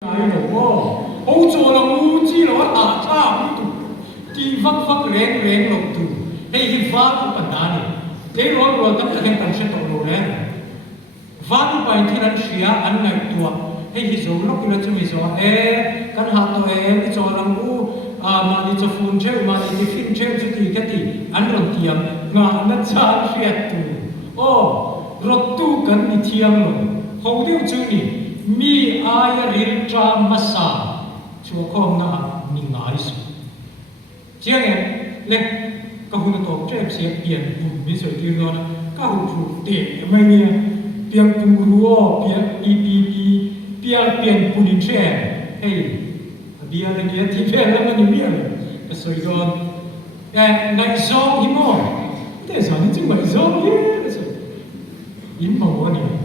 ai đâu hỗ trợ là ngu chi là hạ cha tu ti vắc vắc rèn lộc tu hay hi vác tu bản đá này thế rồi tâm ta hiện tại sẽ tổ lô lên vác tu bài thì anh xia anh này tua hay hi dấu lúc kia cho mình dấu căn hạt tôi cái cho là ngu mà đi cho phun chơi mà đi phim chơi cho thì cái gì anh làm tiệm ngà nó cha xia tu rồi tu cần đi tiệm rồi hậu điều chú này mi ai ril tra masa chua khom na mi ngai su chiang em le ka hun to trep se pian bu mi so ti ro na ka hu thu te mai nia pian pu ruo pian pian pu ni che hey bia le dia ti fe la ma ni bia ka so i gon ngai zo hi mo te sa ni chung mai zo hi im mo ni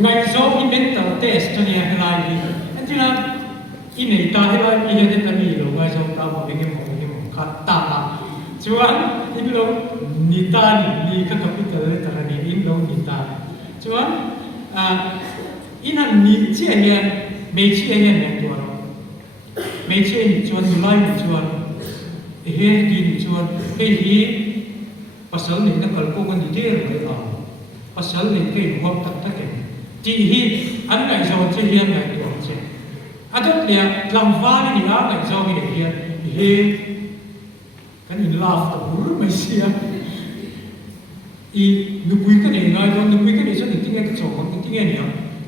ngày sau khi mental test cho nên cái này anh chỉ là in này ta hay là in này ta mi rồi ngày sau ta một cái mong khát ta chuan in lo nitan ni các capital ta là ni in lo nitan chuan in anh ni chia hiện mấy chia hiện này chuan mấy chia ni chuan July ni chuan he ni chuan he hi pasal ni nak kalau kau ni dia rồi pasal ni cái học tak cái chỉ hi anh này giàu trên hiền này tuổi trẻ, anh tốt là làm vá đi á này giàu cái này hiền hi cái nhìn lao tập bút mấy xia, nụ quý cái này nói rồi nụ quý cái này cho những cái chỗ của những cái này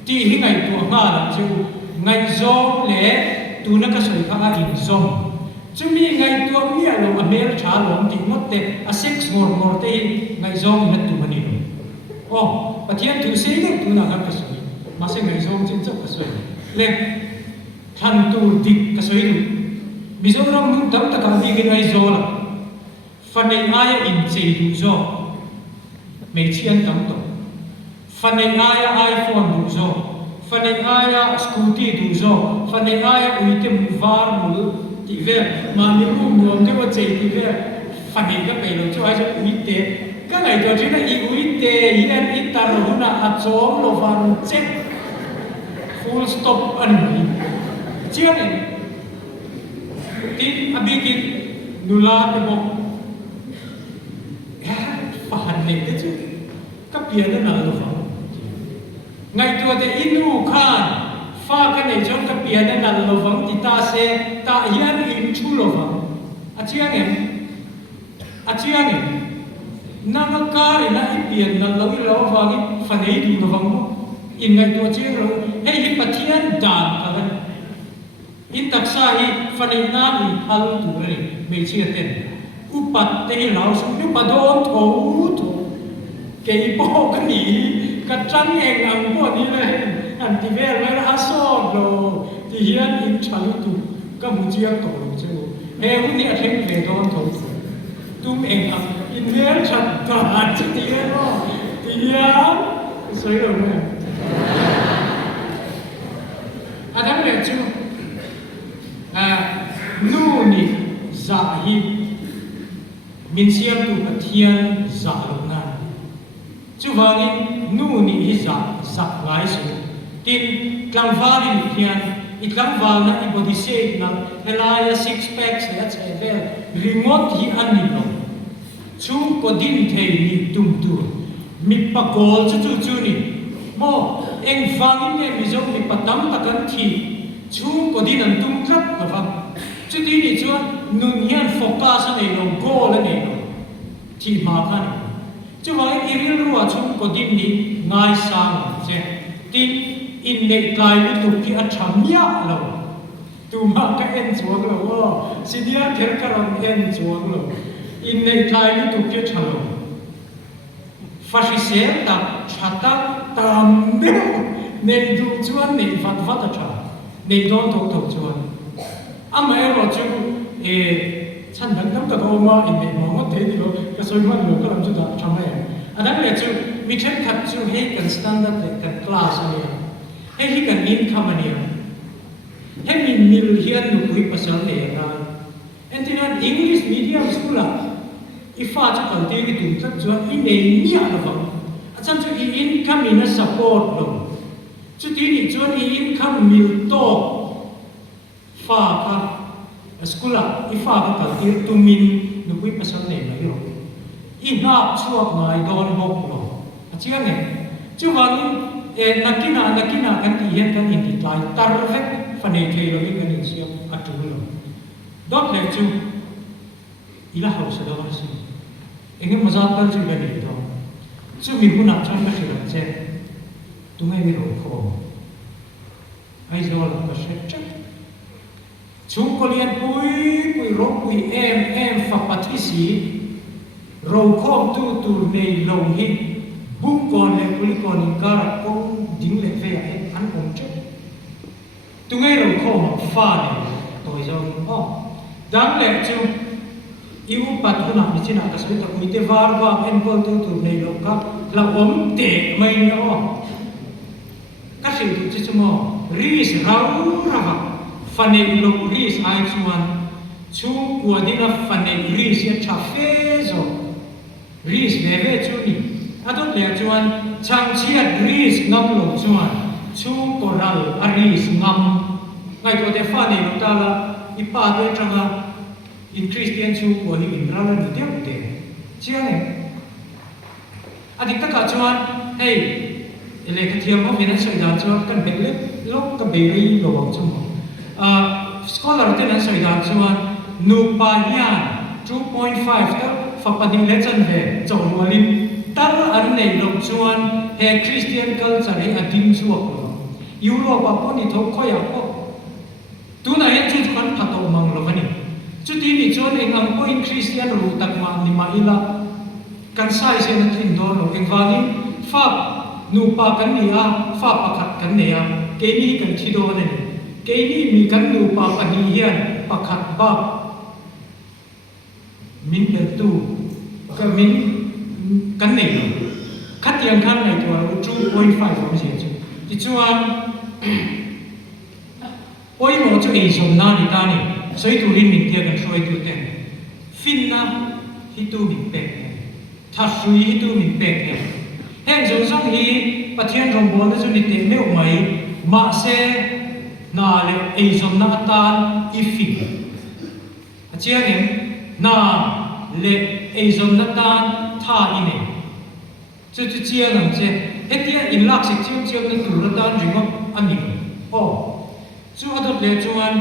chỉ hi ngày tuổi mà là chứ ngày giàu lẽ tu nó cái sợi phá in giàu, chứ mi ngày tuổi mi là làm America trả lòng thì mất tệ, sex ngor tệ ngày giàu mình tu mình đi và thiên thứ sĩ đấy tu nào cái sợi mà sẽ ngày sau trên dốc cái sợi lên thành tu địch cái sợi đủ ví dụ rằng chúng ta tất cả đi cái ngày sau là phần này ai in chế đủ do mấy chiên tấm tổ phần này ai iPhone đủ do phần này ai scooty đủ do phần này ai uy tín var mulu thì về mà nếu không muốn thì có chế thì về phần này các bạn làm cho ai sẽ uy tín cái này tôi chỉ là uy tín hiện ít ta rồi na áp dụng lo vào check full stop anh chia này tin abikin nula tebo fahan này cái chứ các biển nó nào rồi ngày tuổi thì inu khan pha cái này trong các biển nó nào rồi thì ta sẽ ta hiện in chu rồi chia này nang kari na ipian na lawi lawa wangi fanei du na wangu in ngai tua che ro hei hi pathian dan kalan in taksa hi fanei na ni hal tu re me chia ten upat te hi lao su ni padon tho ke po ka ni ka chang eng ang po ni le an ti ve le a so lo ti hian in chal tu ka mu chia to lo che he hu ni a theng ve don tho tum eng ang in here chặt cả chứ tí em không tí sấy rồi nè đang lệ chứ nu ni dạ hi min siam tu pathian dạ lục na chứ vâng nu ni hi dạ ngái sự tin làm va đi hiền ít làm va na i body shape na helaya six packs na che ve ringot hi an ni lo chung có din thầy ni tum tu mi pa gol chu ni mo eng vang in mi zong mi patam takan thi chung có din an tum klat ka va chu ti ni chuan nun hian focus nei long goal nei lo thi ma khan chu vai iril ruwa chung có din ni ngai sang che tin in nei kai ni tu ki a tham ya lo tu ma ka en chuang lo wo sidia ther ka ram en chuang lo in nei khai ni tu ke chalo fascise ta chata tam de nei du chuan nei vat cha nei don thok chuan amai ro chu chan dan tam ta ko ma in nei mo te di lo ka soi man lo ka lam chu da chamai adang le chu mi chen khat chu he kan standard le kan class ni he kan income ni he min mil hian nu pui pasal ne na entinan English medium school ifa chu kan te ki tum chuan in nei ni ala va acham chu income in support lo chút tí thì chuan in kham mil to pha kha school I pha ka ka tir tu min nu pui pasal ne na yo I na chuak ngai don bok lo chiang ne chu wangin nakina kan ti hian kan in ti tlai tar vek fanei thei lo in kan in siam atu lo dot le chu ila house da war si engem mazat kal chu ga ni do chu mi huna chan ka khira che tumai mi ro kho ai zo la ka she che chu ko lian pui ro pui em fa pati si ro khom tu nei lo hi Bung kon le puli kon kar ko ding le ve an om che tu ngai ro kho fa ne toi zo o dang le chu iu pat huna mi china ka sui ta ku te var ba en ko tu nei lo ka la om te mai ne o ka se tu chi chu mo ris rau ra fa ne lo ris ai chuan chu ku adina fa ne ris ya cha fe zo ris ve chu ni adot le chuan chang chia ris ngam lo chuan chu koral aris ngam ngai to te fa ne lo ta la I pa te changa in Christian chu ko hi in ra la ni te chiang ne adik ta ka chuan hey ele ka thiam ho vina sai da chuan kan be le lok ka be ri lo wang chu scholar te na sai da chuan nu pa hian 2.5 ta fa pa ding le chan ve chaw lo lim tar an nei lo chuan he Christian culture he ading chuak lo Europe a poni tho khoya ko tu na yan chu kan phato mang lo mani chu ti ni chuan engam ko in Christian ru tak ma ni ma ila kan sai se na thin do lo engwani fa nu pa kan ni a fa pakhat kan ne a ke ni kan thi do ne ke ni mi kan nu pa pa ni hian pakhat ba min le tu ka min kan nei lo khat yang khan nei to 2.5 om se chu ti chuan oi mo chu ei som na ni ta ni soi tu rin min tia kan soi tu te fin na hi tu min pek tha sui hi tu min pek ne heng zo song hi pathian rong bol na chu ni te me mai ma se na le ei som na tan I fi chiang em na le ei som na tan tha ine chu chiang ang che hetia in lak se chiu na tu ra tan ringo ani o chu adot le chuan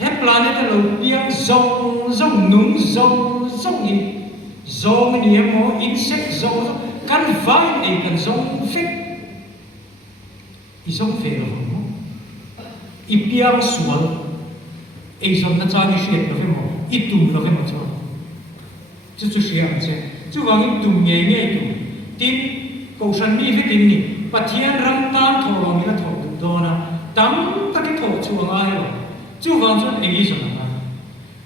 he planet lo piang zong nung zong in zong ni mo insect zong kan vai ei kan zong fek I zong fe lo mo I piang sual ei zong na cha ni shep lo mo I tum lo mo cha chu siam che chu wang in tum nge tu tin ko san mi fe tin ni pathian ram tan tho lo mi la tho do na tam ta ke tho chu nga lo chu wang chuan ei zong na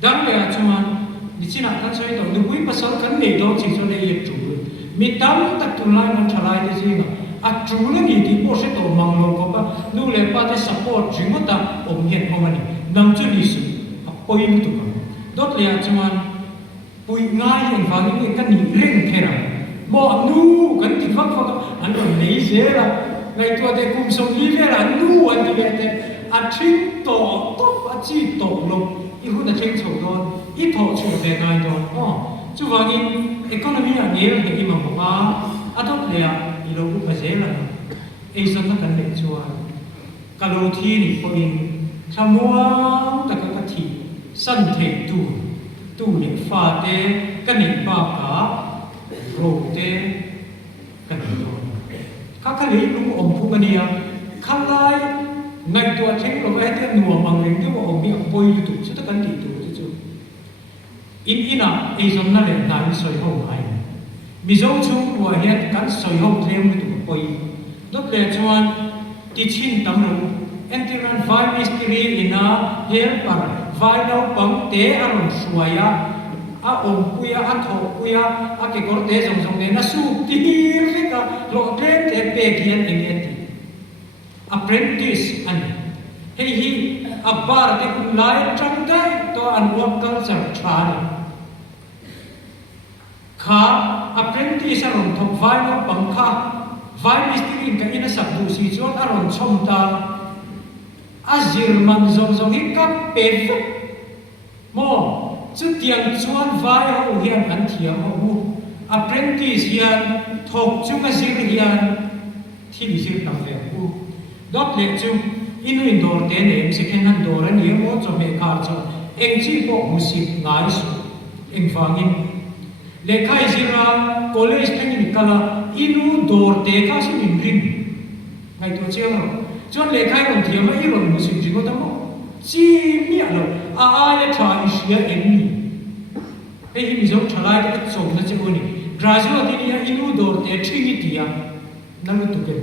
dang le chuan ni china kan soi to ni pui pasal kan nei do chi so nei ye chu mi tam ta tu lai man thalai de ji ma a chu le ni ti po se to mang lo ko ba nu le pa te support jing ta om hian ko mani nang chu ni su a poin tu ka dot le chuan pui ngai en wang ni kan ni reng thera mo nu kan ti fak fak an lo nei se la ngai to te kum som li ve la nu an ni ve te a thing to a chi to lo I hu na thing chho don I tho chu ve ngai don chu wang in economy a nel he I ma ma adot le a I lo ku pa se la ei san na kan le chuan ka lo thi ni po in thamuang ta ka thi san thei tu ni fa te kan ni ba ka ro te kan do ka le lu om phu ma nia khalai ngai to theng lo ai te nuam mang leng te om bi poi tu chu ta kan ti tu chu in ina ei zon na le na ni soi ho ai mi zo chung wa hian kan soi ho thlem tu poi dot le chuan ti chin tam ro entiran vai mystery ina hel par vai lo pang te aron suaya a om puya a tho puya a ke kor te zong ne na su ti ri ka lo tren te pe kian enge ti apprentice an hei hi a bar te kun lai chang dai to an work culture than kha apprentice aron thok vai lo pang kha vai mistin ka ina sak du si chuan aron chom ta azir man zong hi ka pe mo chu tiang chuan vai ho hian an thiam ho apprentice hian thok chu ka zir hian thil zir tam ve hu dot le chu inu indor te ne second hand door ani mo cho me kar chu eng chi po musik ngai su eng fangin le khai zira college tengin kala inu door te ka sin in rim ngai to chiang chuan le khai ron thiam a iron musik jingo tamo chi mi alo a ya tha isia enni ei mi zo thalai ka chom na chemoni graduate ni inu door te thingi tia nang tu ke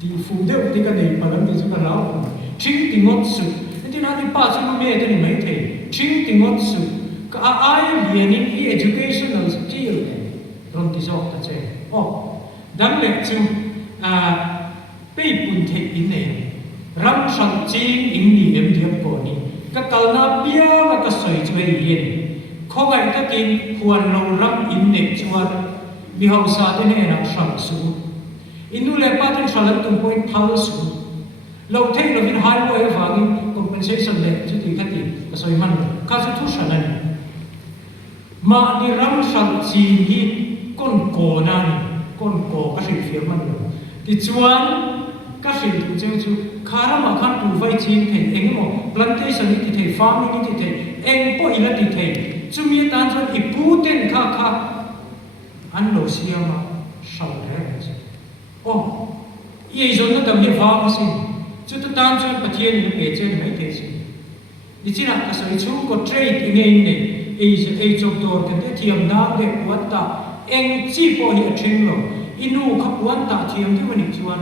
ti fu de ti ka nei palam ti chu rao thing ti ngot su ti na ni pa chu me te ni mai the thing ti ngot su ka ai lianing i educational skill ron ti zo ta che dang le chu pe pun the in ne ram sang ching in ni em diam ko ni ka kalna pia ma ka soi chwe yen kho gai ta kin huan lo ram in ne chuan mi hau sa te ne na sang su inu le patin salam tum point thal su lo thei lo vin highway wangin compensation le chu ti thati ka soi man ka chu thu sanan ma ni ram sang chi hi kon ko na ni kon ko ka ri fir man lo ti chuan ka ri tu cheu chu khara ma khan tu vai chin the eng mo plantation ni ti the farming ni ti the eng po ila ti the chu mi tan chuan I pu ten kha an lo siama sau re ye zon na tam hi va ma sin chu ta tan chuan pathian ni pe chen mai te sin ni china ka soi chu ko trade in ne ei job dor ka te thiam na de wat ta eng chi po hi a thin lo inu kha puan ta thiam thi wani chuan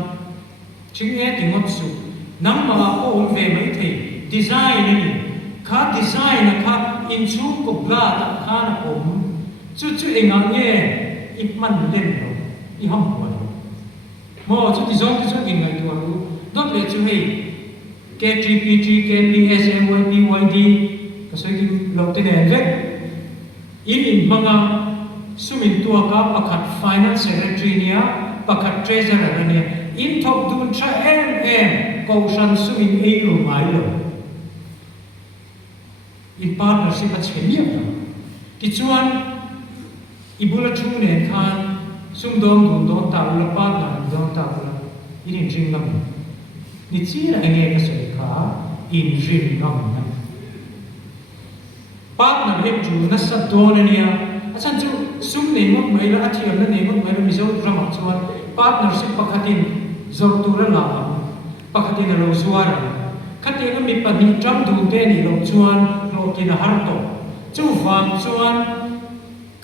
ching e ti ngot su nam ma ko ve mai the design ni kha design kha in chu ko bla ta kha na om chu enga nge I man len lo I ham ko mo chu ti zong in ngai tu ru dot le chu hei KTPT KPSMYPYD ka soi ki lo te ne ve in manga sumin tua ka pakhat finance secretary nia pakhat treasurer ania in thop dun tra ko san sumin ei ro mai lo in partnership a chenia ti chuan ibula thu ne khan sum dom dum dom ta la pa na dom ta la in jing nam ni chi na nge ka soi kha in jing nam na partner he chu na sa don ania achan chu sum ne mo mai la athiam na ne mo mai la mi zo drama chuan partnership pakhatin zor tu la la pakhatin lo zuar khate na mi pa ni tram du te ni lo chuan lo ki na har to chu wang chuan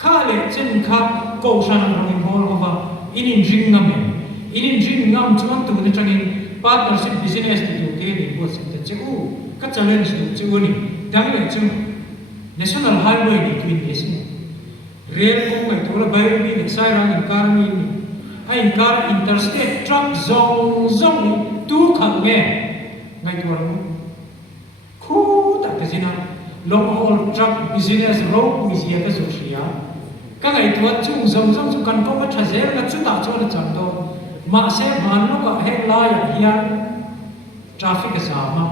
kha le chen kha ko san ron hol hova in jing ngam in jing ngam chuan tu ne changin partnership business ti tu te ni bo sin te chu ka challenge tu chu ni dang le chu national highway ni twin yes rail ko ngai tu la bai ni ne sai ran in kar ni ai kar interstate truck zong ni tu khang nge ngai tu ro khu ta ka sina long haul truck business road mi sia ka so sia ka ngai tu chung zong chu kan ko ma thazer ka chu ta chu na chang do ma se man no ka he la ya hian traffic jam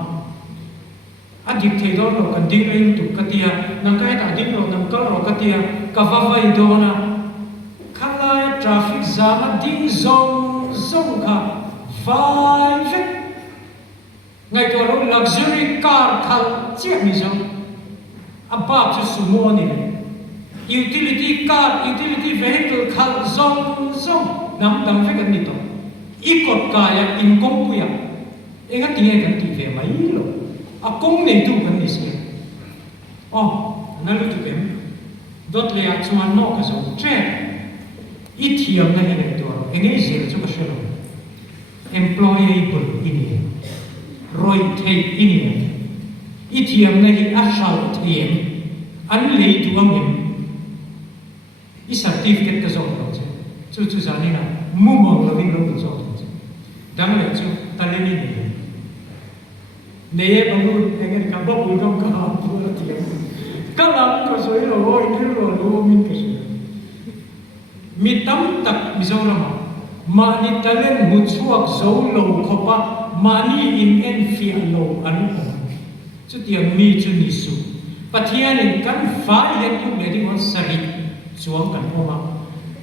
adik thei do lo kan ding ring tu ka tia nang kai ta ding lo nang kal ro ka tia ka va vai do na khala traffic jam ding zong ka vai ve ngai to lo luxury car khal chi mi zong apa chu sumo ni utility car utility vehicle khal zong nam dang ve kan ni to ikot ka ya in kong pu ya enga tinge kan ti ve mai lo a kong nei tu kan ni sia na lu tu kem dot le a chuan no ka so tre I thiam na hi to enge zel chu ka shelo employable in roi thei in I thiam na hi a shal thiam an lei tu angem I certificate ka zo lo chu zani na mu mo lo vin lo zo dang le chu taleni ne ye babu engen ka babu gam ka pu la thiam ka lam ko so lo wo ni lo lo min ka so mi tam tak mi zo rama mani talent muchuak zo lo khopa mani in en fi lo an chu tiang mi chu ni su pathian in kan fa yen ku le di mon sari chuang kan oma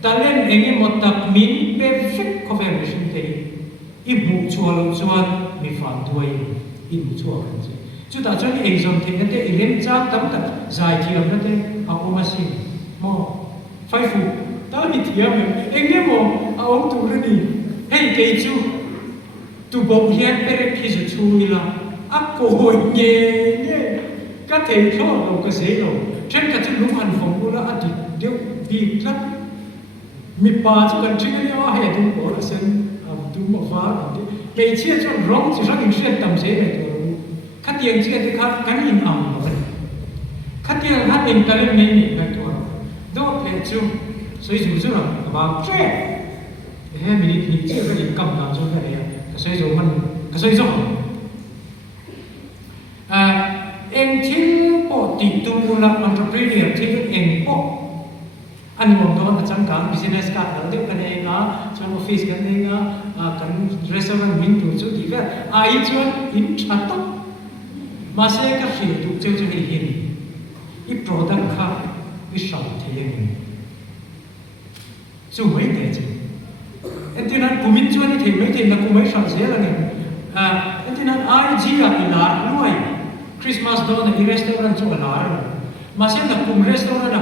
talent enge motak min perfect collaboration te i bu chual chuan mi fa tuai in chuak kan che chu ta chuan exam the te ilem cha tam tak zai thi am te a oma si mo phai fu ta ni thiam enge mo a om tu ri hey ke chu tu bo hian pere khi zu chu ila a ko nge ka thei tho lo ka sei lo chen ka chu lu an phong ula a ti deu bi tlat mi pa chu kan thing ni a he tu ko sen am tu ma fa ke chia chu rong chi sang in shen tam se le to khát tiền chia thì khát cái nhìn ẩm rồi khát tiền khát tiền cái lên mình cái to đó là chú所以就是啦，話即係你知道佢哋咁難做嘅嘢，所以做乜？所以做em thiên bộ tỷ tu là entrepreneur thiên em bộ anh mong đó là chẳng cả business cả ở đây cái này ngã trong office cái này ngã cái restaurant mình tu chú thì cái ai chọn in chặt tóc mà sẽ cái gì tu chơi chơi hiện ít product khác ít sản thế chú mấy thế chứ em tin anh cũng mình cho anh thì mấy thế là cũng mấy sản thế là này em tin anh ai chỉ là cái lá nuôi Christmas đó là cái restaurant cho lá rồi mà xem là cùng restaurant là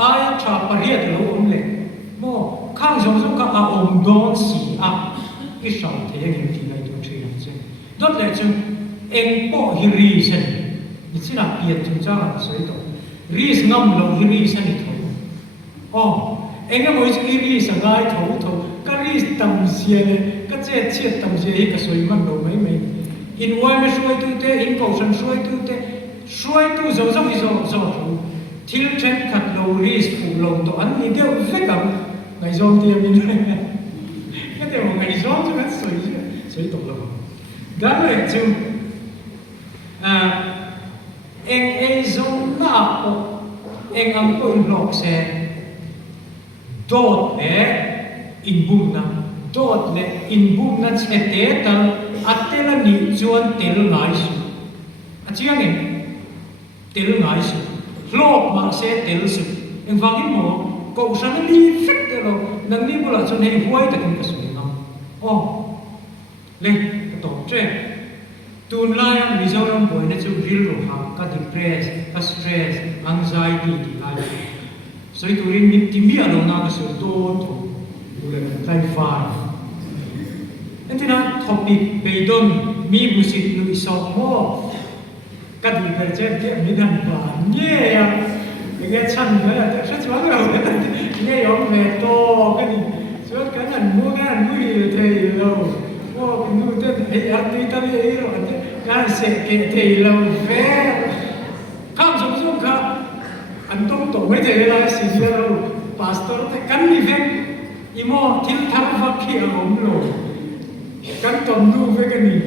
ai trả paria thì lâu ông lệ mo khang giống giống cả ông đón xì cái sản thế cái gì này tôi chơi làm gì đó là chứ em bỏ cái reason你只能别就这样水懂 reason ngâm lâu cái reason thì thôi em cái mỗi cái reason ngay thôi cái reason tầm xe này cái chết tầm xe cái水mang đồ mấy mấy in YMA xuôi tu te in cầu sân xuôi tu dầu dốc thì dầu thiếu chân khát lâu reason phụ lâu tổ anh đi theo rất cầm ngày dòng tiền mình cái điều mà ngày dòng cho nó水懂了đó là chứ em dùng na em ăn cơm lọc xe đốt để in bung na đốt để in bung na sẽ té ta ate là nhị chuan té ngái su chỉ anh em té ngái su lọc mà sẽ té su em vang cái mỏ cậu sáng đi phết thế rồi nâng đi bữa là cho nên vui tại cái sự này lên tổ chức tuần lai am Mizoram boy na chu ril ro ha ka depress ka stress anxiety ti ai so i turin mi ti mi alo na ka so to ule tai fa entina topic beidon mi musit lu so mo ka di per che ti mi dan ba nye ya cái chân nữa là rất chóng đầu nghe giọng mẹ to cái gì suốt cái lần mua cái lần nuôi thì lâu mua cái nuôi tên ấy ăn đi tao đi ấy rồi cái sẽ cái thì lâu phê không sống xuống cả anh tung tổ mấy thế là xí ra đâu pastor thì cắn đi phê imo thiên thắng phát kia ống rồi cắn tôm nuôi với cái gì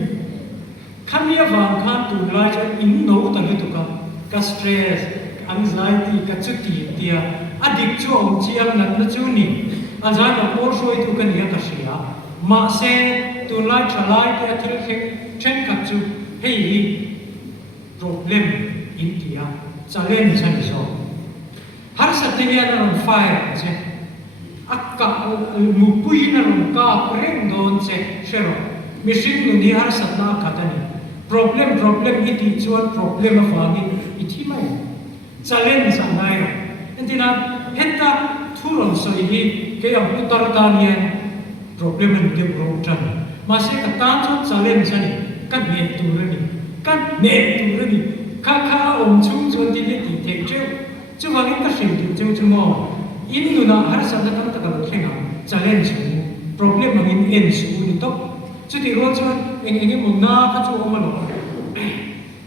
khăn nia vàng khăn tụi lại cho in nấu tao đi tụi cái stress anxiety ka chu ti tia adik chu om chiang nat na chu ni azan na por soi tu kan ya ka sia ma se tu lai chalai te thil khek chen ka chu hei problem in tia challenge san so har sat ne ya na on fire che akka mu pui na ron ka prem don che shero mission nu ni har sat na ka ta ni problem iti chuan problem afangi ithi mai challenge sang nai rồi, nên thế nào hết ta thu lòng sợi hi cái ông tu tar ta niên problem mình tiêu pro chân mà sẽ cả ta chút challenge này cắt miệng tu rồi đi khá ông chung chuan đi đi thế chứ vào những cái sự tiêu chứ mò in nu na har sa ta ta ka lo khenga challenge problem mang in en su ni to chứ thì rồi chuan anh một na ka chu ông lo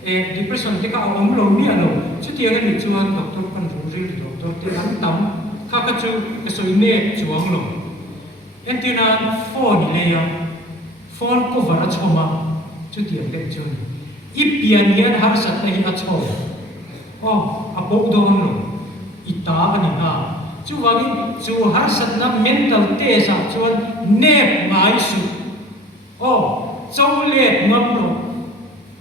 depression thì các ông lâu mi alo chứ tiền cái gì chuan doctor kan ruri doctor thì lắm tắm khác cái chú cái số này chuang lo em tin là phone này ya phone có vara choma chứ tiền cái chú ít tiền hiện har sat này a chom a bốc don lo ita ani ha chú vang chú har sat na mental te sa chuan nep ngai su châu lệ ngâm rồi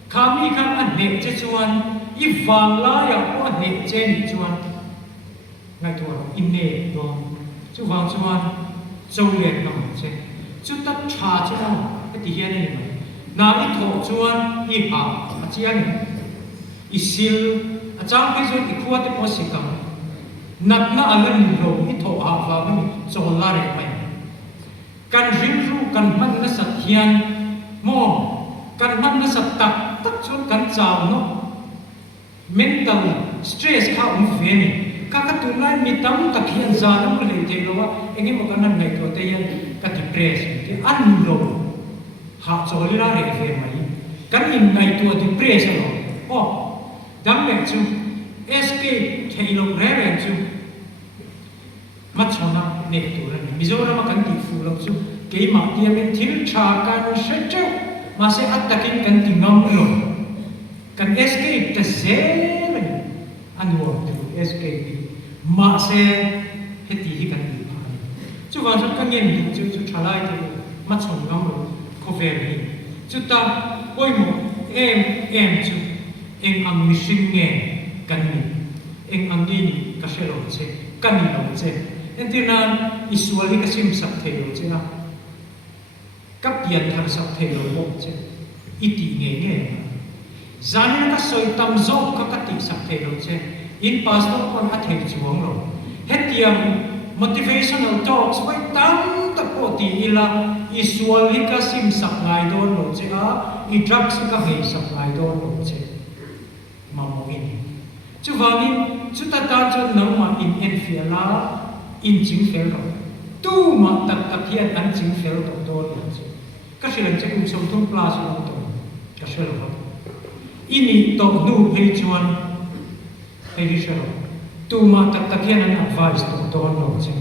khami kham anh nệp chế chuan i vàng lá ya ko anh nệp chế ni chuan ngay thua in nệp đó chú vang chuan châu lệ ngâm chế chú tất trà chuan cái gì này này na i thọ chuan i hạ à chi anh i sil à chang cái chuan i khuat te po si kam nat na alan lo i thọ hạ vào cái châu la re mai kan ring ru kan man na sat hian mo kan man na sat tak chuan kan chaw no mental stress kha ve ni ka tu lai mi tam tak hian za na mo le te lo engi mo kan nan nei to te yan ka depression te an lo ha choli ra re ve mai kan in nei to depression lo dam le chu escape thei lo re re chu ma chona ne tu ra mi zo ra ma kan ti fu lo chu ke ma ti men thil cha kan se chu ma se atakin kan ti ngam lo kan escape ta se an wo tu escape ma se heti hi kan ti pa chu wa sa kan yen chu chu chalai tu ma chong ngam lo ko ve ni chu ta oi mo em chu eng ang mi sing nge kan ni eng ang ni ka se lo che kan ni lo che entinan isual hi ka sim sak the lo che na cấp tiền thằng sập thể rồi bộ chứ ít tỷ nghề giá nó soi tâm dốc các tỷ sập thể rồi chứ in pastor con hát thể chuông rồi hết tiền motivational talks với tám tập bộ tỷ là isual hi ka sim sập lại đôn rồi chứ i drugs ka về sập lại đôn rồi chứ mà mong in chứ vâng chúng ta cho nó mà in phía lá in chính phía rồi tu mà tập hiện ăn chính phía rồi đôn rồi các sự kiện cũng sống thông pla sự kiện các sự kiện ini to nu hei chuan hei ri shero tu ma tak hian an advice to no che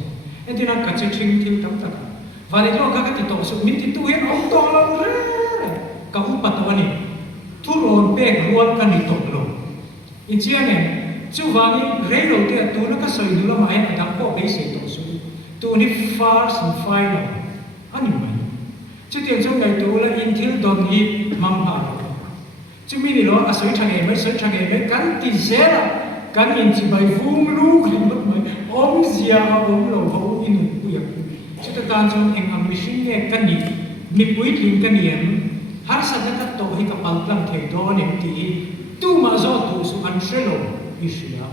entina ka che thing thil tam tak vale lo ka ti to su min ti tu hian om to lo re ka u patawani thu ron pe ruan ka ni to lo in chia ne chu wani re lo te tu na ka soi du la ma ai ta ko be se to su tu ni far and final ani mai chứ tiền trong ngày tụ là in thiếu đòn hi mong bài chứ mi đó à sấy thằng em mấy cắn tì xé là cắn in chỉ bài vung lú thì mất mấy ốm zia ốm lầu hậu in bụi chứ ta tan trong em ăn mì sinh nghe cắn nhị mi bụi thì cắn nhiem har sa ta cắt tổ hi cả bằng lăng thể đó niệm tí tu mà do tu su ăn sấy lầu Asia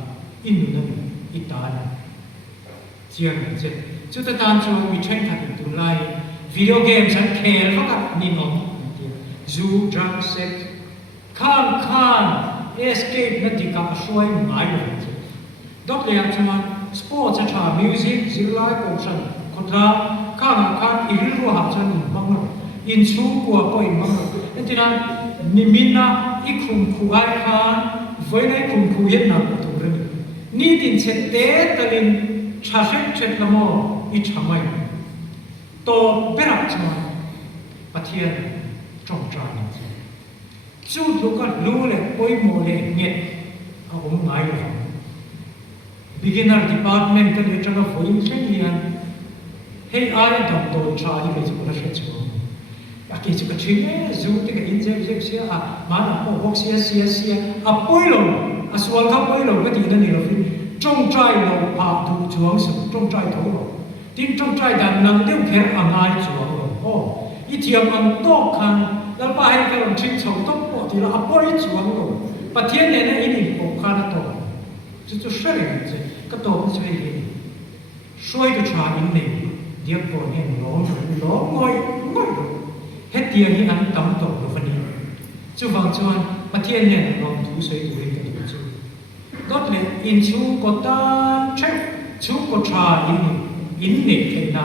in nữa Italy chiang chết chứ ta tan trong mi chen thật tu lai video games and care phát các ni non zoo drug sex khan escape na ti ka shoi mai lo dot le chama sports cha music zilai ko chan khotra khan iril ro ha chan mang lo in chu ko ko in mang lo entina nimina ikhum khu ai khan voi nai khum khu yen na tu re ni tin chet te talin cha sek chet na mo I chamai to berak chama pathian trong trai chu lu ka lu le poi mo le nge a ngai lo beginner department ka le changa foin chen hian hey ai dam to cha hi le chu la she chu a ki chu ka chin zu te ka in je sia a ma na po hok sia a poi lo a swal ka poi lo ka ti na ni lo fi trong trai lo pa tu chuang su trong trai tho lo tin trong trai dan nang deu kher a ngai chuang lo I thiam an to khan dal pa hai ka ron thing chho to po ti la a poi chuang lo pathian ne na in po khan to chu shere che ka to ko chei hi soi to cha in ne Diakkawn ne lo ngoi het tiang hi an tam to lo fani chu wang chuan pathian ne lo thu sei tu ri ka chu dot le in chu ko tan che chu ko cha in ne ke na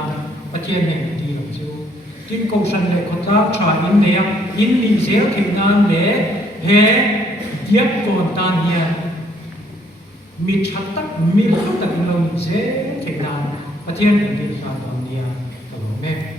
pathian ne ti lo chu tin ko san le ko ta cha in ne in ni zel ke nan le he Diakkawn tan hia mi chat tak mi lu tak lo ni zel ke na pathian ne ti sa ton dia to me